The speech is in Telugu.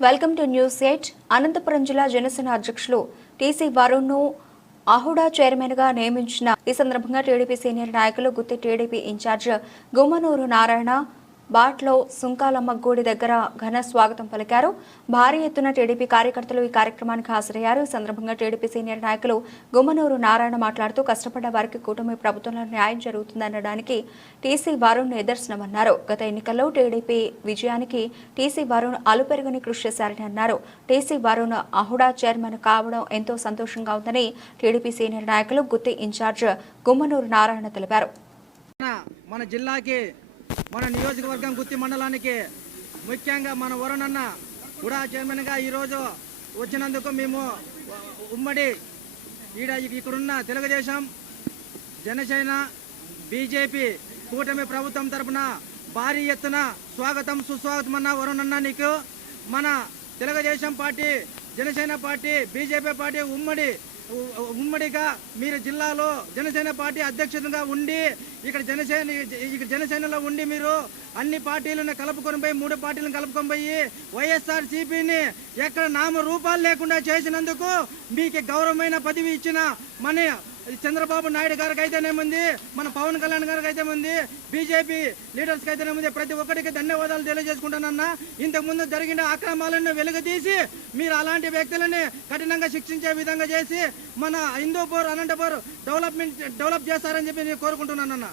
Welcome to news eight. Anantapuram జిల్లా జనసేన అధ్యక్షులు టీసీ వరుణ్ను అహుడా చైర్మన్గా నియమించిన ఈ సందర్భంగా టీడీపీ సీనియర్ నాయకులు గుత్తి టీడీపీ ఇన్ఛార్జ్ గుమ్మనూరు నారాయణ బాట్లో సుంకాలమ్మ గుడి దగ్గర ఘన స్వాగతం పలికారు. భారీ ఎత్తున టీడీపీ కార్యకర్తలు ఈ కార్యక్రమానికి హాజరయ్యారు. ఈ సందర్భంగా టీడీపీ సీనియర్ నాయకులు గుమ్మనూరు నారాయణ మాట్లాడుతూ కష్టపడ్డ వారికి కూటమి ప్రభుత్వంలో న్యాయం జరుగుతుందనడానికి టీసీ వరుణ్ నిదర్శనమన్నారు. గత ఎన్నికల్లో టీడీపీ విజయానికి టీసీ వరుణ్ అలుపెరుగుని కృషి చేశారని అన్నారు. టీసీ వరుణ్ అహుడా చైర్మన్ కావడం ఎంతో సంతోషంగా ఉందని టీడీపీ సీనియర్ నాయకులు గుత్తి ఇన్ఛార్జ్ గుమ్మనూరు నారాయణ తెలిపారు. మన మన జిల్లాకి మన నియోజకవర్గం గుత్తి మండలానికి ముఖ్యంగా మన వరుణన్న కూడా చైర్మన్గా ఈరోజు వచ్చినందుకు మేము ఉమ్మడి ఈడ ఇక్కడున్న తెలుగుదేశం జనసేన బీజేపీ కూటమి ప్రభుత్వం తరఫున భారీ ఎత్తున స్వాగతం సుస్వాగతం అన్న వరుణన్న నీకు. మన Telugu Desam party Janasena party BJP party ఉమ్మడి ఉమ్మడిగా మీరు జిల్లాలో జనసేన పార్టీ అధ్యక్షుడిగా ఉండి ఇక్కడ జనసేన ఇక్కడ జనసేనలో ఉండి మీరు అన్ని పార్టీలను కలుపుకొని పోయి మూడు పార్టీలను కలుపుకొని పోయి వైఎస్ఆర్ సిపిని ఎక్కడ నామ రూపాలు లేకుండా చేసినందుకు మీకు గౌరవమైన పదవి ఇచ్చిన మన చంద్రబాబు నాయుడు గారికి అయితేనేముంది మన పవన్ కళ్యాణ్ గారికి అయితే ఉంది బీజేపీ లీడర్స్కి అయితేనేముంది ప్రతి ఒక్కరికి ధన్యవాదాలు తెలియజేసుకుంటానన్నా ఇంతకు ముందు జరిగిన అక్రమాలను వెలుగుతీసి మీరు అలాంటి వ్యక్తులని కఠినంగా శిక్షించే విధంగా చేసి మన హిందూపూర్ అనంతపూర్ డెవలప్మెంట్ డెవలప్ చేస్తారని చెప్పి నేను కోరుకుంటున్నానన్నా.